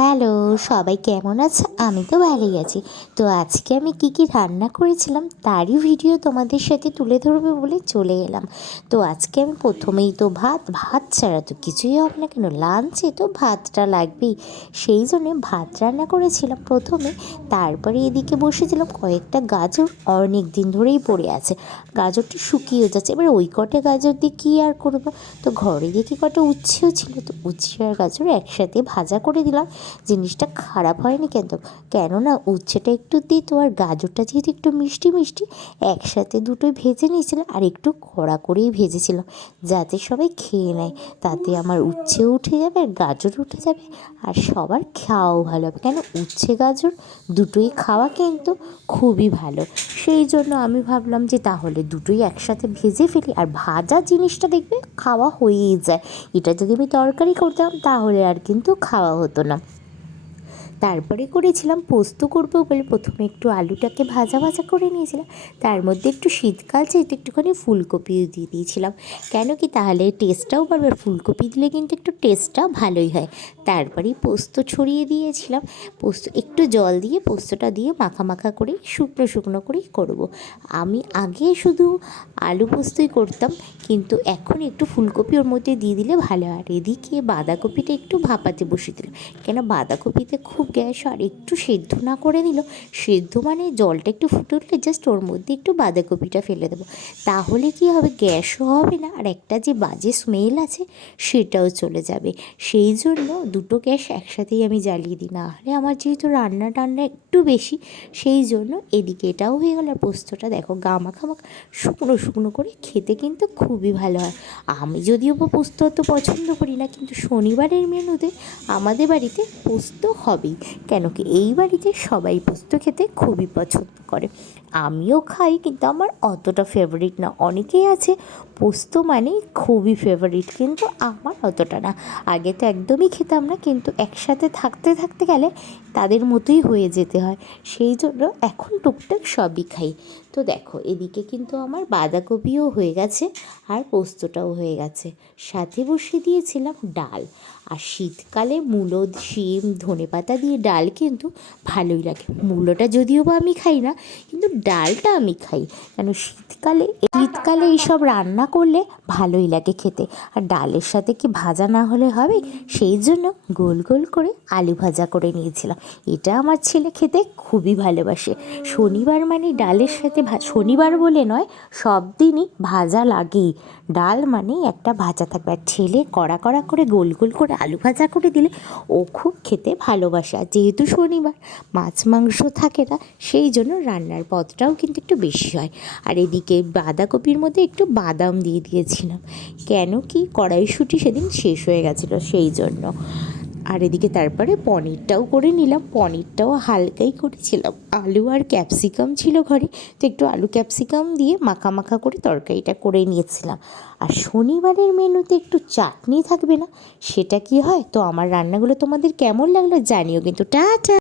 Hello, সবাই কেমন আছে? আমি তো ভালোই আছি। তো আজকে আমি কী কী রান্না করেছিলাম তারই ভিডিও তোমাদের সাথে তুলে ধরবো বলে চলে এলাম। তো আজকে আমি প্রথমেই তো ভাত ছাড়া তো কিছুই হবে না, কেন লাঞ্চে তো ভাতটা লাগবেই। সেই জন্যে ভাত রান্না করেছিলাম প্রথমে, তারপরে এদিকে বসেছিলাম কয়েকটা গাজর অনেক দিন ধরেই পড়ে আছে। গাজরটা শুকিয়ে যাচ্ছে, এবার ওই কটা গাজর দিয়ে কী আর করবো। তো ঘরে দেখি কটা উচ্ছেও ছিল, তো উচ্ছে আর গাজর একসাথে ভাজা করে দিলাম। জিনিসটা খারাপ হয়নি কিন্তু, কেননা উচ্ছেটা একটু দিত আর গাজরটা যেহেতু একটু মিষ্টি মিষ্টি, একসাথে দুটোই ভেজে নিয়েছিলাম আর একটু কড়া করেই ভেজেছিলাম যাতে সবাই খেয়ে নেয়। তাতে আমার উচ্ছেও উঠে যাবে আর গাজর উঠে যাবে আর সবার খাওয়াও ভালো হবে, কেন উচ্ছে গাজর দুটোই খাওয়া কিন্তু খুবই ভালো। সেই জন্য আমি ভাবলাম যে তাহলে দুটোই একসাথে ভেজে ফেলি, আর ভাজা জিনিসটা দেখবে খাওয়া হয়েই যায়। এটা যদি আমি তরকারি করতাম তাহলে আর কিন্তু খাওয়া হতো না। তারপরে করেছিলাম পোস্ত করবো বলে প্রথমে একটু আলুটাকে ভাজা ভাজা করে নিয়েছিলাম, তার মধ্যে একটু শীতকাল যেহেতু একটুখানি ফুলকপিও দিয়ে দিয়েছিলাম, কেন কি তাহলে টেস্টটাও বাড়বে, আর ফুলকপি দিলে কিন্তু একটু টেস্টটা ভালোই হয়। তারপরেই পোস্ত ছড়িয়ে দিয়েছিলাম, পোস্ত একটু জল দিয়ে পোস্তটা দিয়ে মাখা মাখা করে শুকনো শুকনো করেই করব। আমি আগে শুধু আলু পোস্তই করতাম, কিন্তু এখন একটু ফুলকপি ওর মধ্যে দিয়ে দিলে ভালো হয়। আর এদিকে বাঁধাকপিটা একটু ভাপাতে বসিয়ে দিলাম, কেন বাঁধাকপিতে খুব গ্যাস, আর একটু সেদ্ধ না করে দিল, সেদ্ধ মানে জলটা একটু ফুটে উঠলে জাস্ট ওর মধ্যে একটু বাঁধাকপিটা ফেলে দেবো, তাহলে কি হবে, গ্যাসও হবে না আর একটা যে বাজে স্মেল আছে সেটাও চলে যাবে। সেই জন্য দুটো গ্যাস একসাথেই আমি জ্বালিয়ে দিই, না হলে আমার যেহেতু রান্না টান্না একটু বেশি, সেই জন্য এদিকে এটাও হয়ে গেল। আর পোস্তটা দেখো গামাখা শুকনো শুকনো করে খেতে কিন্তু খুবই ভালো হয়। আমি যদিও বা পোস্ত অত পছন্দ করি না, কিন্তু শনিবারের মেনুতে আমাদের বাড়িতে পোস্ত হবেই, কেন কি এই বাড়িতে সবাই পোস্ত খেতে খুবই পছন্দ করে। আমিও খাই, কিন্তু আমার অতটা ফেভারিট না। অনেকেই আছে পোস্ত মানেই খুবই ফেভারিট, কিন্তু আমার অতটা না। আগে তো একদমই খেতাম না, কিন্তু একসাথে থাকতে থাকতে গেলে তাদের মতোই হয়ে যেতে হয়, সেই জন্য এখন টুকটাক সবই খাই। তো দেখো এদিকে কিন্তু আমার বাঁধাকপিও হয়ে গেছে আর পোস্তটাও হয়ে গেছে, সাথে বসিয়ে দিয়েছিলাম ডাল। আর শীতকালে মূলো, শিম, ধনেপাতা দিয়ে ডাল কিন্তু ভালোই লাগে। মূলোটা যদিও বা আমি খাই না, কিন্তু ডালটা আমি খাই, কেন শীতকালে এইসব রান্না করলে ভালোই লাগে খেতে। আর ডালের সাথে কি ভাজা না হলে হবে, সেই জন্য গোল গোল করে আলু ভাজা করে নিয়েছিলাম। এটা আমার ছেলে খেতে খুবই ভালোবাসে। শনিবার মানে ডালের সাথে শনিবার বলে নয়, সব দিনই ভাজা লাগেই। ডাল মানেই একটা ভাজা থাকবে, আর ছেলে কড়া কড়া করে গোল গোল করে আলু ভাজা করে দিলে ও খুব খেতে ভালোবাসে। আর যেহেতু শনিবার মাছ মাংস থাকে না, সেই জন্য রান্নার পদটাও কিন্তু একটু বেশি হয়। আর এদিকে বাঁধাকপির মধ্যে একটু বাদাম দিয়ে দিয়েছিলাম, কেন কি কড়াইশুঁটি সেদিন শেষ হয়ে গেছিলো, সেই জন্য। আর এদিকে তারপরে পনিরটাও করে নিলাম, পনিরটাও হালকাই করেছিলাম। আলু আর ক্যাপসিকাম ছিল ঘরে, তো একটু আলু ক্যাপসিকাম দিয়ে মাখা মাখা করে তরকারিটা করে নিয়েছিলাম। আর শনিবারের মেনুতে একটু চাটনি থাকবে না, সেটা কি হয়। তো আমার রান্নাগুলো তোমাদের কেমন লাগলো জানিও কিন্তু। টাটা।